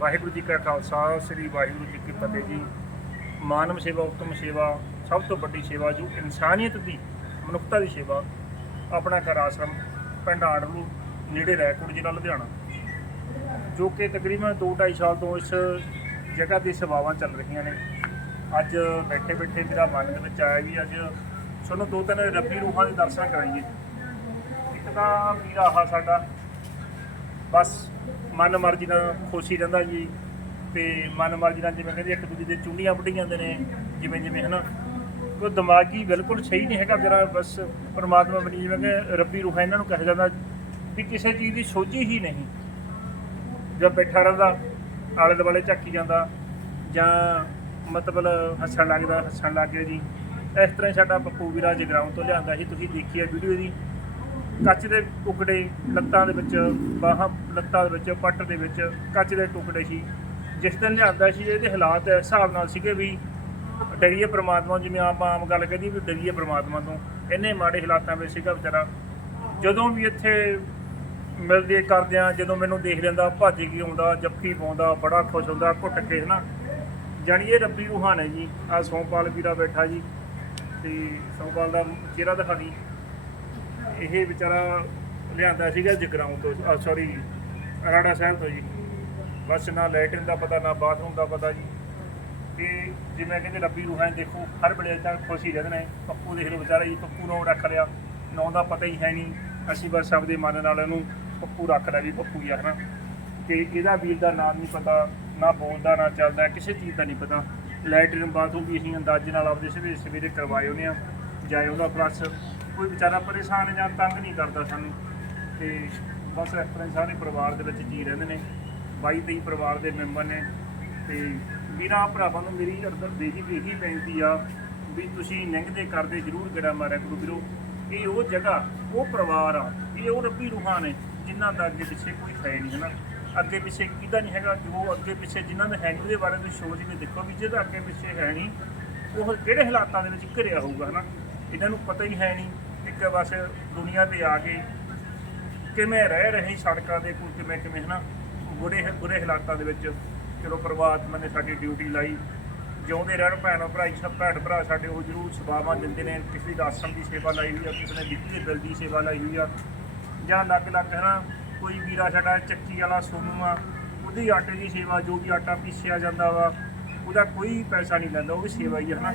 ਵਾਹਿਗੁਰੂ ਜੀ ਕਾ ਖਾਲਸਾ, ਸ੍ਰੀ ਵਾਹਿਗੁਰੂ ਜੀ ਕੀ ਫਤਿਹ ਜੀ। ਮਾਨਵ ਸੇਵਾ, ਉਤਮ ਸੇਵਾ, ਸਭ ਤੋਂ ਵੱਡੀ ਸੇਵਾ ਜੋ ਇਨਸਾਨੀਅਤ ਦੀ, ਮਨੁੱਖਤਾ ਦੀ ਸੇਵਾ, ਆਪਣਾ ਘਰ ਆਸ਼ਰਮ, ਪਿੰਡ ਆੜਲੂ ਨੇੜੇ ਰੈਕੋਟ ਜ਼ਿਲ੍ਹਾ ਲੁਧਿਆਣਾ, ਜੋ ਕਿ ਤਕਰੀਬਨ 2.5 ਸਾਲ ਤੋਂ ਇਸ ਜਗ੍ਹਾ ਦੀ ਸੇਵਾਵਾਂ ਚੱਲ ਰਹੀਆਂ ਨੇ। ਅੱਜ ਬੈਠੇ ਬੈਠੇ ਮੇਰਾ ਮਨ ਦੇ ਵਿੱਚ ਆਇਆ ਵੀ ਅੱਜ ਤੁਹਾਨੂੰ ਦੋ ਤਿੰਨ ਰੱਬੀ ਰੂਹਾਂ ਦੇ ਦਰਸ਼ਨ ਕਰਾਈਏ। ਇੱਕ ਤਾਂ ਵੀਰਾ ਆਹ ਸਾਡਾ, ਬਸ ਮਨ ਮਰਜ਼ੀ ਨਾਲ ਖੁਸ਼ੀ ਰਹਿੰਦਾ ਜੀ ਤੇ ਮਨ ਮਰਜ਼ੀ ਨਾਲ ਜਿਵੇਂ ਕਹਿੰਦੇ ਇੱਕ ਦੂਜੇ ਦੇ ਚੁੰਡੀਆਂ ਵੱਢੀ ਜਾਂਦੇ ਨੇ, ਜਿਵੇਂ ਜਿਵੇਂ, ਹਨਾ। ਕੋਈ ਦਿਮਾਗੀ ਬਿਲਕੁਲ ਸਹੀ ਨਹੀਂ ਹੈਗਾ, ਜਰਾ ਬਸ ਪਰਮਾਤਮਾ ਬਣੀ ਜਿਵੇਂ ਕਿ ਰੱਬੀ ਰੂਹਾਂ ਇਹਨਾਂ ਨੂੰ ਕਿਹਾ ਜਾਂਦਾ ਵੀ ਕਿਸੇ ਚੀਜ਼ ਦੀ ਸੋਝੀ ਹੀ ਨਹੀਂ। ਜਦ ਬੈਠਾ ਰਹਿੰਦਾ, ਆਲੇ ਦੁਆਲੇ ਝਾਕੀ ਜਾਂਦਾ, ਜਾਂ ਮਤਲਬ ਹੱਸਣ ਲੱਗਦਾ, ਹੱਸਣ ਲੱਗ ਗਿਆ ਜੀ। ਇਸ ਤਰ੍ਹਾਂ ਹੀ ਸਾਡਾ ਪੱਪੂ ਵੀਰਾ ਜਗਰਾਉਂ ਤੋਂ ਲਿਆਂਦਾ ਸੀ, ਤੁਸੀਂ ਦੇਖੀ ਹੈ ਵੀਡੀਓ ਦੀ ਕੱਚ ਦੇ ਟੁਕੜੇ ਲੱਤਾਂ ਦੇ ਵਿੱਚ, ਬਾਹਾਂ ਲੱਤਾਂ ਦੇ ਵਿੱਚ, ਪੱਟ ਦੇ ਵਿੱਚ ਕੱਚ ਦੇ ਟੁਕੜੇ ਸੀ। ਜਿਸ ਦਿਨ ਲਿਆਂਦਾ ਸੀ, ਇਹਦੇ ਹਾਲਾਤ ਇਸ ਹਿਸਾਬ ਨਾਲ ਸੀਗੇ ਵੀ ਡਰੀਏ ਪ੍ਰਮਾਤਮਾ ਜਿਵੇਂ ਆਪਾਂ ਆਮ ਗੱਲ ਕਹਦੀ ਵੀ ਡਰੀਏ ਪ੍ਰਮਾਤਮਾ ਤੋਂ, ਇੰਨੇ ਮਾੜੇ ਹਾਲਾਤਾਂ ਵਿੱਚ ਸੀਗਾ ਵਿਚਾਰਾ। ਜਦੋਂ ਵੀ ਇੱਥੇ ਮਿਲਦੇ ਕਰਦੇ ਆ, ਜਦੋਂ ਮੈਨੂੰ ਦੇਖ ਲੈਂਦਾ, ਭੱਜ ਕੇ ਆਉਂਦਾ, ਜੱਫੀ ਪਾਉਂਦਾ, ਬੜਾ ਖੁਸ਼ ਹੁੰਦਾ, ਘੁੱਟ ਕੇ, ਹਨਾ। ਜਾਣੀ ਇਹ ਰੱਬੀ ਰੂਹਾਨ ਹੈ ਜੀ। ਆ ਸੌਂਪਾਲ ਵੀਰਾ ਬੈਠਾ ਜੀ, ਤੇ ਸੌਂਪਾਲ ਦਾ ਚਿਹਰਾ ਦਿਖਾ ਦਿਖਾਣੀ ਇਹ ਵਿਚਾਰਾ ਲਿਆਂਦਾ ਸੀਗਾ ਜਗਰਾਉਂ ਤੋਂ ਸੌਰੀ ਰਾੜਾ ਸਾਹਿਬ ਤੋਂ ਜੀ। ਬਸ ਨਾ ਲੈਟਰਨ ਦਾ ਪਤਾ, ਨਾ ਬਾਥਰੂਮ ਦਾ ਪਤਾ ਜੀ। ਤੇ ਜਿਵੇਂ ਕਹਿੰਦੇ ਰੱਬੀ ਰੂਹਾਂ ਦੇਖੋ, ਹਰ ਵੇਲੇ ਤਾਂ ਖੁਸ਼ ਹੀ ਰਹਿੰਦੇ ਨੇ। ਪੱਪੂ ਦੇਖ ਲਓ ਵਿਚਾਰਾ ਜੀ, ਪੱਪੂ ਨੂੰ ਰੱਖ ਲਿਆ। ਨਾਂ ਦਾ ਪਤਾ ਹੀ ਹੈ ਨਹੀਂ। ਅਸੀਂ ਬਸ ਆਪਦੇ ਮਨ ਨਾਲ ਇਹਨੂੰ ਪੱਪੂ ਰੱਖ ਲਿਆ ਵੀ ਪੱਪੂ ਹੀ ਆ, ਹਨਾ। ਤੇ ਇਹਦਾ ਵੀਰ ਦਾ ਨਾਮ ਨਹੀਂ ਪਤਾ, ਨਾ ਬੋਲਦਾ, ਨਾ ਚੱਲਦਾ, ਕਿਸੇ ਚੀਜ਼ ਦਾ ਨਹੀਂ ਪਤਾ। ਲੈਟਰਨ ਬਾਥਰੂਮ ਵੀ ਅਸੀਂ ਅੰਦਾਜ਼ੇ ਨਾਲ ਆਪਦੇ ਸਵੇਰੇ ਸਵੇਰੇ ਕਰਵਾਏ ਉਹਨੇ ਆ। ਜਾਏ ਉਹਦਾ ਪਲੱਸ ਕੋਈ ਵਿਚਾਰਾ ਪਰੇਸ਼ਾਨ ਜਾਂ ਤੰਗ ਨਹੀਂ ਕਰਦਾ ਸਾਨੂੰ। ਤੇ ਬਸ ਇਸ ਤਰ੍ਹਾਂ ਹੀ ਸਾਰੇ ਪਰਿਵਾਰ ਦੇ ਵਿੱਚ ਜੀ ਰਹਿੰਦੇ ਨੇ। 22 23 ਪਰਿਵਾਰ ਦੇ ਮੈਂਬਰ ਨੇ। ਤੇ ਵੀਰਾਂ ਭਰਾਵਾਂ ਨੂੰ ਮੇਰੀ ਅਰਦਰ ਬੇਜੀ ਇਹੀ ਬੇਨਤੀ ਆ ਵੀ ਤੁਸੀਂ ਨਿੰਗਦੇ ਕਰਦੇ ਜ਼ਰੂਰ ਗੇੜਾ ਮਾਰਿਆ ਕਰੋ ਵੀਰੋ। ਇਹ ਉਹ ਜਗ੍ਹਾ, ਉਹ ਪਰਿਵਾਰ ਆ, ਇਹ ਉਹ ਰੱਬੀ ਰੂਹਾਂ ਨੇ ਜਿਨ੍ਹਾਂ ਦਾ ਅੱਗੇ ਪਿੱਛੇ ਕੋਈ ਹੈ ਨਹੀਂ, ਹਨਾ? ਅੱਗੇ ਪਿੱਛੇ ਕਿਹਦਾ ਨਹੀਂ ਹੈਗਾ, ਜੋ ਅੱਗੇ ਪਿੱਛੇ ਜਿਨ੍ਹਾਂ ਦਾ ਹੈ ਨਹੀਂ, ਉਹਦੇ ਬਾਰੇ ਤੁਸੀਂ ਸੋਚ ਕੇ ਦੇਖੋ ਵੀ ਜਿਹਦਾ ਅੱਗੇ ਪਿੱਛੇ ਹੈ ਨਹੀਂ, ਉਹ ਕਿਹੜੇ ਹਾਲਾਤਾਂ ਦੇ ਵਿੱਚ ਘਿਰਿਆ ਹੋਊਗਾ, ਹਨਾ? ਇਹਨਾਂ ਨੂੰ ਪਤਾ ਹੀ ਹੈ ਨਹੀਂ। ਇੱਕ ਬਸ ਦੁਨੀਆ ਤੇ ਆ ਕੇ ਕਿਵੇਂ ਰਹਿ ਰਹੇ ਸੜਕਾਂ ਦੇ ਕੋਈ ਕਿਵੇਂ ਕਿਵੇਂ, ਹਨਾ? ਬੁਰੇ ਬੁਰੇ ਹਾਲਾਤਾਂ ਦੇ ਵਿੱਚ ਚਲੋ ਪ੍ਰਮਾਤਮਾ ਨੇ ਸਾਡੀ ਡਿਊਟੀ ਲਾਈ, ਜਿਉਂਦੇ ਰਹਿਣ ਭੈਣ ਭਰਾ ਸਭ ਭੈਣ ਭਰਾ ਸਾਡੇ, ਉਹ ਜ਼ਰੂਰ ਸੇਵਾਵਾਂ ਦਿੰਦੇ ਨੇ, ਕਿਸੇ ਦੀ ਰਾਸ਼ਨ ਦੀ ਸੇਵਾ ਲਾਈ ਹੋਈ ਆ, ਕਿਸੇ ਨੇ ਬਿਜਲੀ ਦੇ ਬਿੱਲ ਦੀ ਸੇਵਾ ਲਾਈ ਹੋਈ ਆ, ਜਾਂ ਅਲੱਗ-ਅਲੱਗ ਹਨਾ? ਕੋਈ ਵੀਰਾ ਸਾਡਾ ਚੱਕੀ ਵਾਲਾ ਸੋਨੂੰ ਆ, ਉਹਦੀ ਆਟੇ ਦੀ ਸੇਵਾ, ਜੋ ਵੀ ਆਟਾ ਪੀਸਿਆ ਜਾਂਦਾ ਵਾ, ਉਹਦਾ ਕੋਈ ਪੈਸਾ ਨਹੀਂ ਲੈਂਦਾ, ਉਹ ਵੀ ਸੇਵਾ ਹੀ ਆ, ਹਨਾ?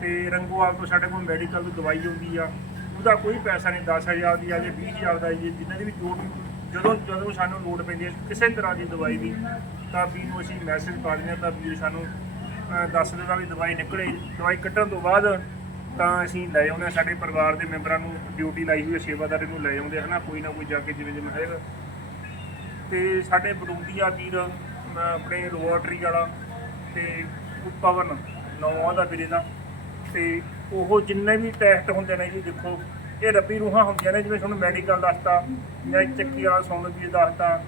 ਤੇ ਰੰਗੋਵਾਲ ਤੋਂ ਸਾਡੇ ਕੋਲ ਮੈਡੀਕਲ ਦਵਾਈ ਹੁੰਦੀ ਆ ਉਹਦਾ ਕੋਈ ਪੈਸਾ ਨਹੀਂ 10000 ਦੀ ਆ ਜੇ 20000 ਦਾ ਜੀ, ਜਿੰਨੇ ਦੀ ਵੀ ਜੋ ਵੀ ਜਦੋਂ ਜਦੋਂ ਸਾਨੂੰ ਲੋੜ ਪੈਂਦੀ ਹੈ, ਕਿਸੇ ਤਰ੍ਹਾਂ ਦੀ ਦਵਾਈ ਦੀ, ਤਾਂ ਵੀ ਨੂੰ ਅਸੀਂ ਮੈਸੇਜ ਪਾ ਦਿੰਦੇ ਹਾਂ, ਤਾਂ ਵੀਰ ਸਾਨੂੰ ਦੱਸ ਦਿੰਦਾ ਵੀ ਦਵਾਈ ਨਿਕਲੇ, ਦਵਾਈ ਕੱਢਣ ਤੋਂ ਬਾਅਦ ਤਾਂ ਅਸੀਂ ਲੈ ਆਉਂਦੇ ਹਾਂ। ਸਾਡੇ ਪਰਿਵਾਰ ਦੇ ਮੈਂਬਰਾਂ ਨੂੰ ਡਿਊਟੀ ਲਾਈ ਹੋਈ ਹੈ, ਸੇਵਾਦਾਰ ਨੂੰ ਲੈ ਆਉਂਦੇ ਹਨਾ, ਕੋਈ ਨਾ ਕੋਈ ਜਾ ਕੇ ਜਿਵੇਂ ਜਿਵੇਂ ਹੈਗਾ। ਤੇ ਸਾਡੇ ਬਰੂੰਦੀਆ ਵੀਰ ਆਪਣੇ ਰੋਟਰੀ ਵਾਲਾ ਤੇ ਪਵਨ ਨੌਵਾਂ ਦਾ ਵੀਰੇ ਦਾ। ਤੇ ਉਹ ਜਿੰਨੇ ਵੀ ਟੈਸਟ ਹੁੰਦੇ ਨੇ ਜੀ, ਦੇਖੋ, ਇਹ ਰੱਬੀ ਰੂਹਾਂ ਹੁੰਦੀਆਂ ਨੇ, ਜਿਵੇਂ ਤੁਹਾਨੂੰ ਮੈਡੀਕਲ ਦੱਸਤਾ, ਜਾਂ ਚੱਕੀ ਵਾਲਾ ਸੌਣ ਵੀਰ ਦੱਸਤਾ,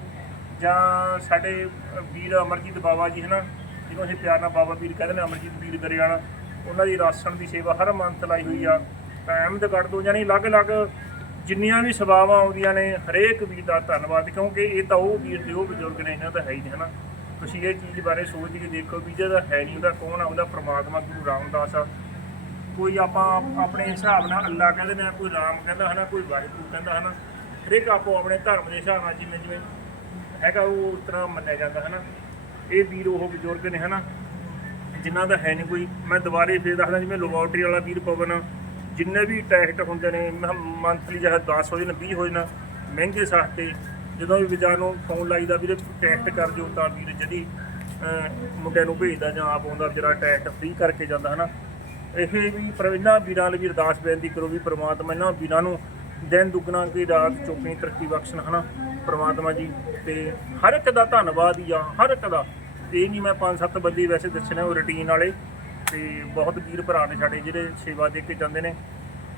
ਜਾਂ ਸਾਡੇ ਵੀਰ ਅਮਰਜੀਤ ਬਾਬਾ ਜੀ, ਹਨਾ, ਜਿਹਨੂੰ ਅਸੀਂ ਪਿਆਰ ਨਾਲ ਬਾਬਾ ਵੀਰ ਕਹਿੰਦੇ ਨੇ, ਅਮਰਜੀਤ ਵੀਰ ਗਰੇਵਾਲਾ, ਉਹਨਾਂ ਦੀ ਰਾਸ਼ਨ ਦੀ ਸੇਵਾ ਹਰ ਮੰਥ ਲਾਈ ਹੋਈ ਆ। ਤਾਂ ਅਹਿਮਦਗੜ੍ਹ ਤੋਂ ਯਾਨੀ ਅਲੱਗ-ਅਲੱਗ ਜਿੰਨੀਆਂ ਵੀ ਸੇਵਾਵਾਂ ਆਉਂਦੀਆਂ ਨੇ, ਹਰੇਕ ਵੀਰ ਦਾ ਧੰਨਵਾਦ, ਕਿਉਂਕਿ ਇਹ ਤਾਂ ਉਹ ਵੀਰ ਤੇ ਉਹ ਬਜ਼ੁਰਗ ਨੇ, ਇਹਨਾਂ ਦਾ ਹੈ ਹੀ ਨਹੀਂ, ਹਨਾ। ਤੁਸੀਂ ਇਹ ਚੀਜ਼ ਬਾਰੇ ਸੋਚ ਕੇ ਦੇਖੋ, ਵੀ ਜਿਹਦਾ ਹੈ ਨਹੀਂ, ਉਹਦਾ ਕੌਣ ਆ? ਉਹਦਾ ਪ੍ਰਮਾਤਮਾ ਗੁਰੂ ਰਾਮਦਾਸ ਆ। ਕੋਈ ਆਪਾਂ ਆਪਣੇ ਹਿਸਾਬ ਨਾਲ ਅੱਲਾ ਕਹਿੰਦੇ ਨੇ ਕੋਈ ਰਾਮ ਕਹਿੰਦਾ ਹਨਾ ਕੋਈ ਵਾਹਿਗੁਰੂ ਕਹਿੰਦਾ ਹਨਾ ਹਰੇਕ ਆਪੋ ਆਪਣੇ ਧਰਮ ਦੇ ਹਿਸਾਬ ਨਾਲ ਜਿਵੇਂ ਜਿਵੇਂ ਹੈਗਾ ਉਹ ਉਸ ਤਰ੍ਹਾਂ ਮੰਨਿਆ ਜਾਂਦਾ ਹਨਾ। ਇਹ ਵੀਰ ਉਹ ਬਜ਼ੁਰਗ ਨੇ ਹਨਾ ਜਿਨ੍ਹਾਂ ਦਾ ਹੈ ਨਹੀਂ ਕੋਈ। ਮੈਂ ਦੁਬਾਰੇ ਫੇਰ ਦੱਸਦਾ ਜਿਵੇਂ ਲੈਬੋਰਟਰੀ ਵਾਲਾ ਵੀਰ ਪਵਨ ਜਿੰਨੇ ਵੀ ਟੈਸਟ ਹੁੰਦੇ ਨੇ ਮੰਥਲੀ ਚਾਹੇ 10 ਹੋ ਜਾਣ 20 ਹੋ ਜਾਣ ਮਹਿੰਗੇ ਸਸਤੇ ਜਦੋਂ ਵੀ ਵਿਚਾਰ ਨੂੰ ਫੋਨ ਲਾਈਦਾ ਵੀਰੇ ਟੈਸਟ ਕਰ ਦਿਓ ਤਾਂ ਵੀਰ ਜਿਹੜੀ ਅਹ, ਮੁੰਡਿਆਂ ਨੂੰ ਭੇਜਦਾ ਜਾਂ ਆਪ ਆਉਂਦਾ ਵਿਚਾਰਾ ਟੈਸਟ ਫ੍ਰੀ ਕਰਕੇ ਜਾਂਦਾ ਹਨਾ। ਇਹ ਵੀ ਪਰ ਇਹਨਾਂ ਵੀਰਾਂ ਲਈ ਵੀ ਅਰਦਾਸ ਬੇਨਤੀ ਕਰੋ ਵੀ ਪ੍ਰਮਾਤਮਾ ਇਹਨਾਂ ਵੀਰਾਂ ਨੂੰ ਦਿਨ ਦੁੱਗਣਾ ਕੀ ਰਾਤ ਚੌਪਣੀ ਤਰੱਕੀ ਬਖਸ਼ਣ, ਹਨਾ? ਪ੍ਰਮਾਤਮਾ ਜੀ, ਤੇ ਹਰ ਇੱਕ ਦਾ ਧੰਨਵਾਦ ਹੀ ਆ, ਹਰ ਇੱਕ ਦਾ। ਇਹ ਨਹੀਂ ਮੈਂ ਪੰਜ ਸੱਤ ਬੰਦੇ ਵੈਸੇ ਦੱਸਣੇ, ਉਹ ਰੁਟੀਨ ਵਾਲੇ। ਤੇ ਬਹੁਤ ਵੀਰ ਭਰਾ ਨੇ ਸਾਡੇ ਜਿਹੜੇ ਸੇਵਾ ਦੇ ਕੇ ਜਾਂਦੇ ਨੇ।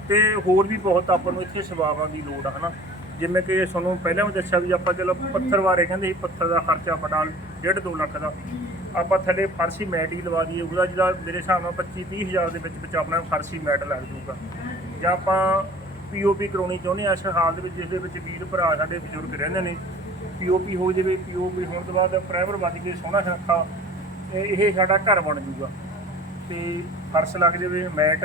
ਤੇ ਹੋਰ ਵੀ ਬਹੁਤ ਆਪਾਂ ਨੂੰ ਇੱਥੇ ਸੇਵਾਵਾਂ ਦੀ ਲੋੜ ਆ, ਹਨਾ? ਜਿਵੇਂ ਕਿ ਤੁਹਾਨੂੰ ਪਹਿਲਾਂ ਵੀ ਦੱਸਿਆ ਵੀ ਆਪਾਂ ਚਲੋ ਪੱਥਰ ਬਾਰੇ ਕਹਿੰਦੇ ਸੀ, ਪੱਥਰ ਦਾ ਖਰਚਾ ਬੜਾ 1.5 2 ਲੱਖ ਦਾ। ਆਪਾਂ ਥੱਲੇ ਫਰਸੀ ਮੈਟ ਹੀ ਲਵਾ ਦਈਏ, ਉਹਦਾ ਜਿਹੜਾ ਮੇਰੇ ਹਿਸਾਬ ਨਾਲ 25 30 ਹਜ਼ਾਰ ਦੇ ਵਿੱਚ ਵਿੱਚ ਆਪਣਾ ਫਰਸੀ ਮੈਟ ਲੱਗ ਜਾਊਗਾ। ਜਾਂ ਆਪਾਂ ਪੀਓਪੀ ਕਰਾਉਣੀ ਚਾਹੁੰਦੇ ਆ ਇਸ ਹਾਲ ਦੇ ਵਿੱਚ, ਜਿਸ ਦੇ ਵਿੱਚ ਵੀਰ ਭਰਾ ਸਾਡੇ ਬਜ਼ੁਰਗ ਰਹਿੰਦੇ ਨੇ ਪੀਓਪੀ ਹੋ ਜਾਵੇ ਪੀਓਪੀ ਹੋਣ ਤੋਂ ਬਾਅਦ ਪ੍ਰਾਈਮਰ ਵੱਜ ਕੇ ਸੋਹਣਾ ਸੁਨੱਖਾ ਇਹ ਸਾਡਾ ਘਰ ਬਣ ਜੂਗਾ ਤੇ ਫਰਸ਼ ਲੱਗ ਜਾਵੇ, ਮੈਟ,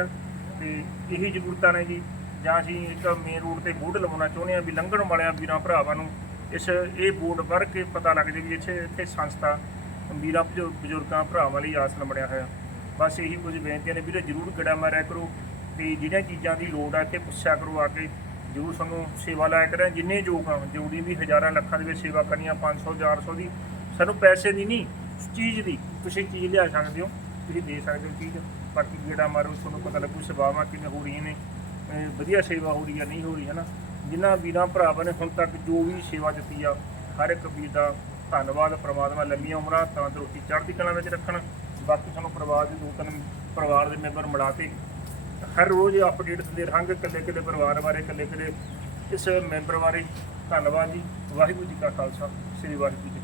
ਤੇ ਇਹੀ ਜ਼ਰੂਰਤਾਂ ਨੇ ਜੀ। ਜਾਂ ਅਸੀਂ ਇੱਕ ਮੇਨ ਰੋਡ ਤੇ ਬੋਰਡ ਲਵਾਉਣਾ ਚਾਹੁੰਦੇ ਆ ਵੀ ਲੰਘਣ ਵਾਲਿਆਂ ਵੀਰਾਂ ਭਰਾਵਾਂ ਨੂੰ, ਇਸ, ਇਹ ਬੋਰਡ ਵਰ ਕੇ ਪਤਾ ਲੱਗ ਜਾਵੇ ਵੀ ਇੱਥੇ ਇੱਥੇ ਸੰਸਥਾ ਵੀਰਾਂ ਬਜ਼ੁਰ ਬਜ਼ੁਰਗਾਂ, ਭਰਾਵਾਂ ਲਈ ਆਸਣ ਬਣਿਆ ਹੋਇਆ। ਬਸ ਇਹੀ ਕੁਝ ਬੇਨਤੀਆਂ ਨੇ, ਵੀਰੇ, ਜ਼ਰੂਰ ਗੜਾ ਮਾਰਿਆ ਕਰੋ ਤੇ ਜਿਹੜੀਆਂ ਚੀਜ਼ਾਂ ਦੀ ਲੋੜ ਆ, ਇੱਥੇ ਪੁੱਛਿਆ ਕਰੋ ਆ ਕੇ। ਜ਼ਰੂਰ ਸਾਨੂੰ ਸੇਵਾ ਲਾਇਆ ਕਰਾਂ ਜਿੰਨੇ ਯੋਗ ਆ ਜੋੜੀ ਵੀ ਹਜ਼ਾਰਾਂ ਲੱਖਾਂ ਦੇ ਵਿੱਚ ਸੇਵਾ ਕਰਨੀ ਆ 500 400 ਦੀ। ਸਾਨੂੰ ਪੈਸੇ ਦੀ ਨਹੀਂ ਚੀਜ਼ ਦੀ। ਤੁਸੀਂ ਚੀਜ਼ ਲਿਆ ਸਕਦੇ ਹੋ, ਤੁਸੀਂ ਦੇ ਸਕਦੇ ਹੋ ਚੀਜ਼। ਬਾਕੀ ਗੇੜਾ ਮਾਰੋ, ਤੁਹਾਨੂੰ ਪਤਾ ਲੱਗੂ ਸੇਵਾਵਾਂ ਕਿਵੇਂ ਹੋ ਰਹੀਆਂ ਨੇ। ਅਹ ਵਧੀਆ ਸੇਵਾ ਹੋ ਰਹੀ ਆ, ਨਹੀਂ ਹੋ ਰਹੀ ਹੈ ਨਾ ਜਿਨ੍ਹਾਂ ਵੀਰਾਂ, ਭਰਾਵਾਂ ਨੇ ਹੁਣ ਤੱਕ ਜੋ ਵੀ ਸੇਵਾ ਦਿੱਤੀ ਆ, ਹਰ ਇੱਕ ਵੀਰ ਦਾ ਧੰਨਵਾਦ, ਪ੍ਰਮਾਤਮਾ ਲੰਮੀਆਂ ਉਮਰਾਂ ਤੰਦਰੁਸਤੀ ਚੜ੍ਹਦੀ ਕਲਾ ਵਿੱਚ ਰੱਖਣ। ਬਾਕੀ ਸਾਨੂੰ ਪਰਿਵਾਰ ਦੇ ਦੋ ਤਿੰਨ ਪਰਿਵਾਰ ਦੇ ਮੈਂਬਰ ਮਿਲਾ ਕੇ ਹਰ ਰੋਜ਼ ਅਪਡੇਟ ਦਿੰਦੇ ਰਹਾਂਗੇ ਇਕੱਲੇ ਇਕੱਲੇ ਪਰਿਵਾਰ ਬਾਰੇ, ਇਕੱਲੇ ਇਕੱਲੇ ਇਸ ਮੈਂਬਰ ਬਾਰੇ। ਧੰਨਵਾਦ ਜੀ, ਵਾਹਿਗੁਰੂ ਜੀ ਕਾ ਖਾਲਸਾ, ਸ੍ਰੀ ਵਾਹਿਗੁਰੂ ਜੀ